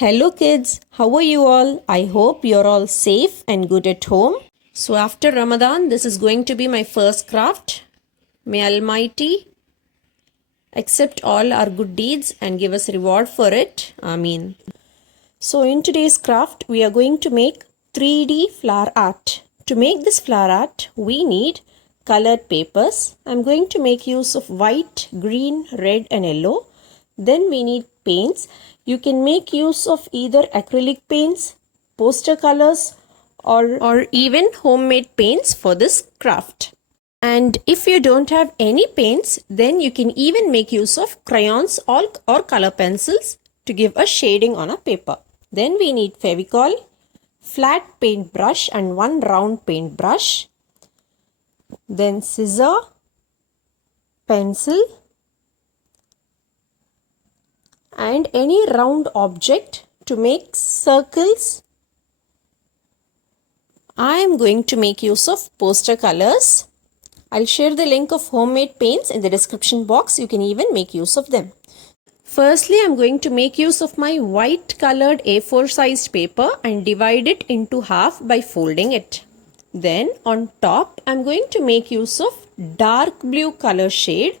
Hello kids, how are you all? I hope you're all safe and good at home. So after Ramadan, this is going to be my first craft. May Almighty accept all our good deeds and give us reward for it. Ameen. So in today's craft, we are going to make 3D flower art. To make this flower art, we need colored papers. I'm going to make use of white, green, red and yellow. Then we need paints. You can make use of either acrylic paints, poster colors or even homemade paints for this craft. And if you don't have any paints, then you can even make use of crayons or color pencils to give a shading on a paper. Then we need Fevicol, flat paint brush and one round paint brush. Then scissor, pencil and any round object to make circles. I am going to make use of poster colors. I'll share the link of homemade paints in the description box. You can even make use of them. Firstly, I'm going to make use of my white colored A4 sized paper and divide it into half by folding it. Then on top, I'm going to make use of dark blue color shade.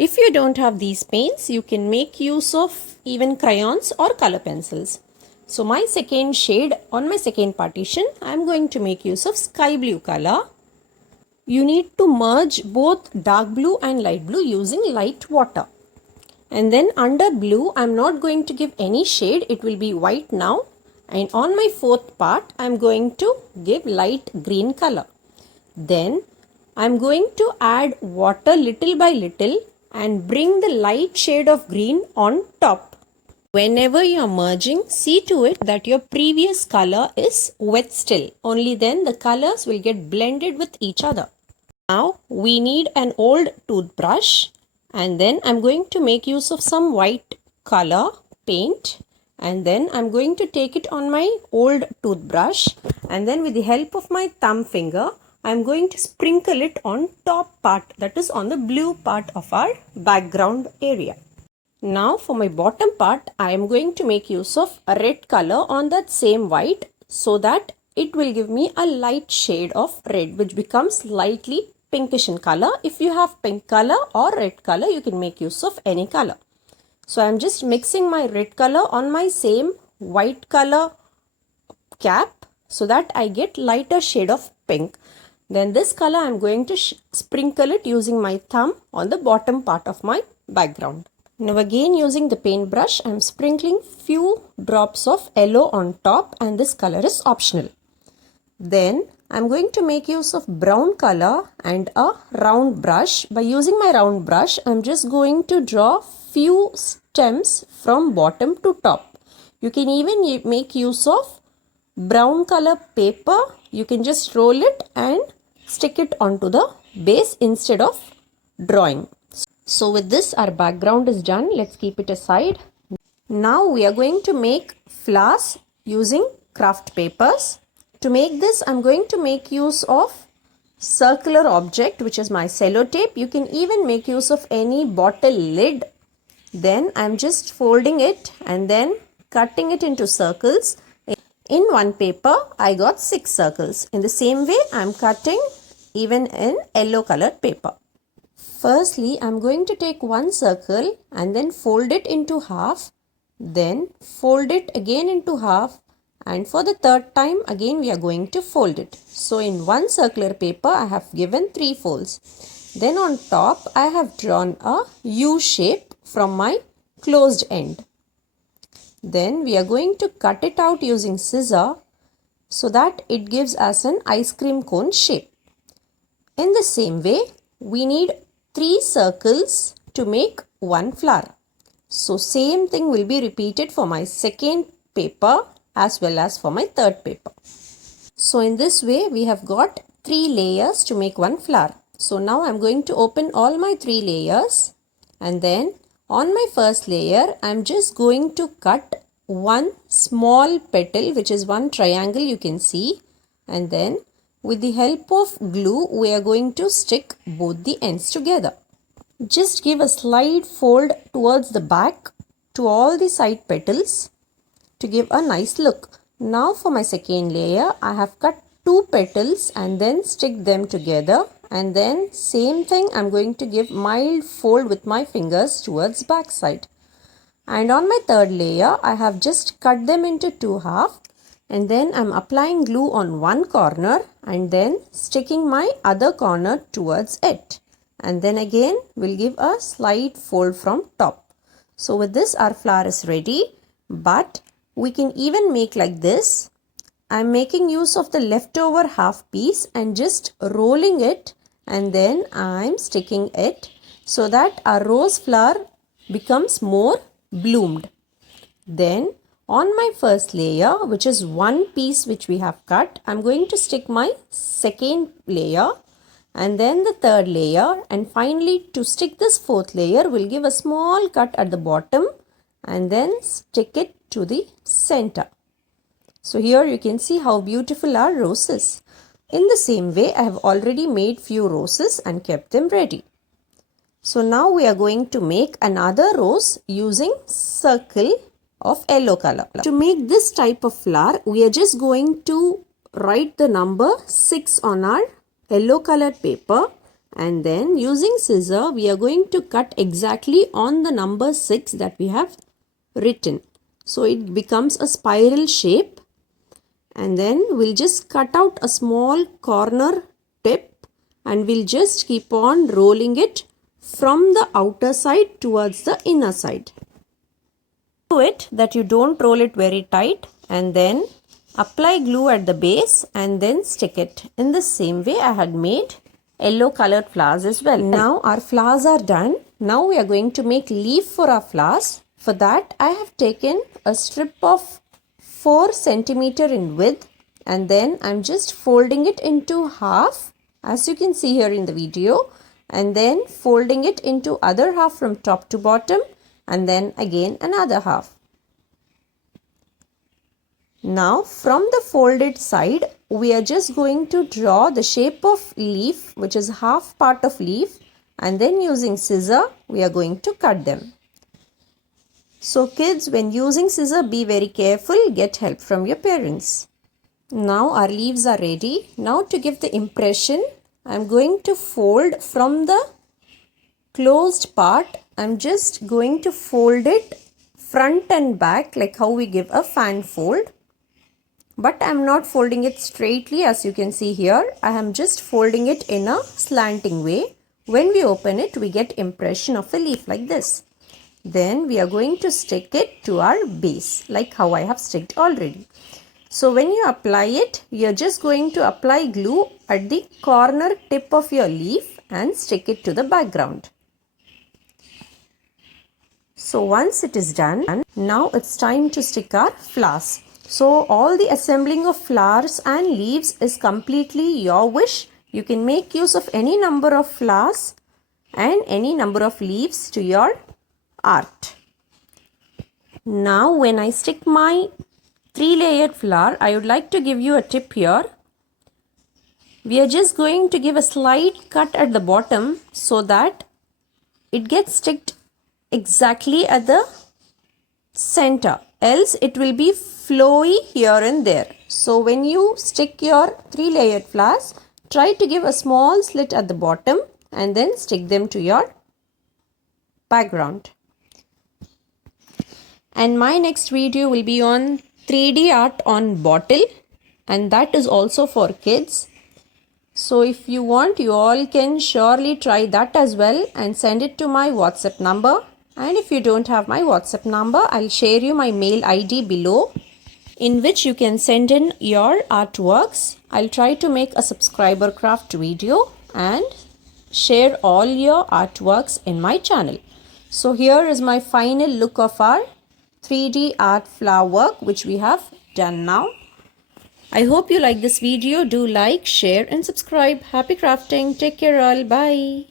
If you don't have these paints, you can make use of even crayons or color pencils. So my second shade on my second partition, I'm going to make use of sky blue color. You need to merge both dark blue and light blue using light water. And then under blue, I'm not going to give any shade. It will be white now. And on my fourth part, I'm going to give light green color. Then I'm going to add water little by little and bring the light shade of green on top. Whenever you are merging, see to it that your previous color is wet still. Only then the colors will get blended with each other. Now we need an old toothbrush and then I'm going to make use of some white color paint and then I'm going to take it on my old toothbrush and then with the help of my thumb finger I'm going to sprinkle it on top part, that is on the blue part of our background area. Now for my bottom part, I am going to make use of a red color on that same white so that it will give me a light shade of red which becomes slightly pinkish in color. If you have pink color or red color, you can make use of any color. So I am just mixing my red color on my same white color cap so that I get lighter shade of pink. Then this color I am going to sprinkle it using my thumb on the bottom part of my background. Now again using the paintbrush I am sprinkling few drops of yellow on top and this color is optional. Then I am going to make use of brown color and a round brush. By using my round brush I am just going to draw few stems from bottom to top. You can even make use of brown color paper. You can just roll it and stick it onto the base instead of drawing. So with this our background is done. Let's keep it aside. Now we are going to make flowers using craft papers. To make this I'm going to make use of circular object which is my sellotape. You can even make use of any bottle lid. Then I'm just folding it and then cutting it into circles. In one paper I got 6 circles. In the same way I'm cutting even in yellow colored paper. Firstly, I'm going to take one circle and then fold it into half, then fold it again into half, and for the third time again we are going to fold it. So in one circular paper I have given 3 folds. Then on top I have drawn a U shape from my closed end. Then we are going to cut it out using scissor so that it gives us an ice cream cone shape. In the same way, we need 3 circles to make one flower. So same thing will be repeated for my second paper as well as for my third paper. So in this way, we have got 3 layers to make one flower. So now I am going to open all my 3 layers and then on my first layer, I am just going to cut one small petal which is one triangle you can see, and then with the help of glue we are going to stick both the ends together. Just give a slight fold towards the back to all the side petals to give a nice look. Now for my second layer, I have cut 2 petals and then stick them together, and then same thing I'm going to give mild fold with my fingers towards back side. And on my third layer, I have just cut them into 2 halves, and then I'm applying glue on one corner and then sticking my other corner towards it. And then again we'll give a slight fold from top. So with this our flower is ready, but we can even make like this. I'm making use of the leftover half piece and just rolling it, and then I'm sticking it so that our rose flower becomes more bloomed. Then on my first layer, which is one piece which we have cut, I'm going to stick my second layer and then the third layer, and finally to stick this fourth layer we'll give a small cut at the bottom and then stick it to the center. So here you can see how beautiful our rose is. In the same way, I have already made few roses and kept them ready. So now we are going to make another rose using circle of yellow color. To make this type of flower, we are just going to write the number 6 on our yellow colored paper, and then using scissor we are going to cut exactly on the number 6 that we have written. So it becomes a spiral shape, and then we'll just cut out a small corner tip and we'll just keep on rolling it from the outer side towards the inner side. Do it that you don't roll it very tight, and then apply glue at the base and then stick it. In the same way I had made yellow colored flowers as well. Now our flowers are done. Now we are going to make leaf for our flowers. For that I have taken a strip of 4 centimeter in width, and then I'm just folding it into half as you can see here in the video, and then folding it into other half from top to bottom, and then again another half. Now from the folded side we are just going to draw the shape of leaf, which is half part of leaf, and then using scissor we are going to cut them. So kids, when using scissor, be very careful, get help from your parents. Now our leaves are ready. Now to give the impression, I am going to fold from the closed part. I am just going to fold it front and back like how we give a fan fold. But I am not folding it straightly as you can see here. I am just folding it in a slanting way. When we open it, we get impression of a leaf like this. Then we are going to stick it to our base like how I have sticked already. So when you apply it, you are just going to apply glue at the corner tip of your leaf and stick it to the background. So once it is done, now it's time to stick our flowers. So all the assembling of flowers and leaves is completely your wish. You can make use of any number of flowers and any number of leaves to your art. Now when I stick my 3-layered flower, I would like to give you a tip here. We are just going to give a slight cut at the bottom so that it gets sticked exactly at the center, else it will be flowy here and there. So when you stick your 3-layered flowers, try to give a small slit at the bottom and then stick them to your background. And my next video will be on 3D art on bottle, and that is also for kids. So if you want, you all can surely try that as well and send it to my WhatsApp number. And if you don't have my WhatsApp number, I'll share you my mail ID below, in which you can send in your artworks. I'll try to make a subscriber craft video and share all your artworks in my channel. So here is my final look of our 3D art flower work which we have done now. I hope you like this video. Do like, share and subscribe. Happy crafting. Take care all. Bye.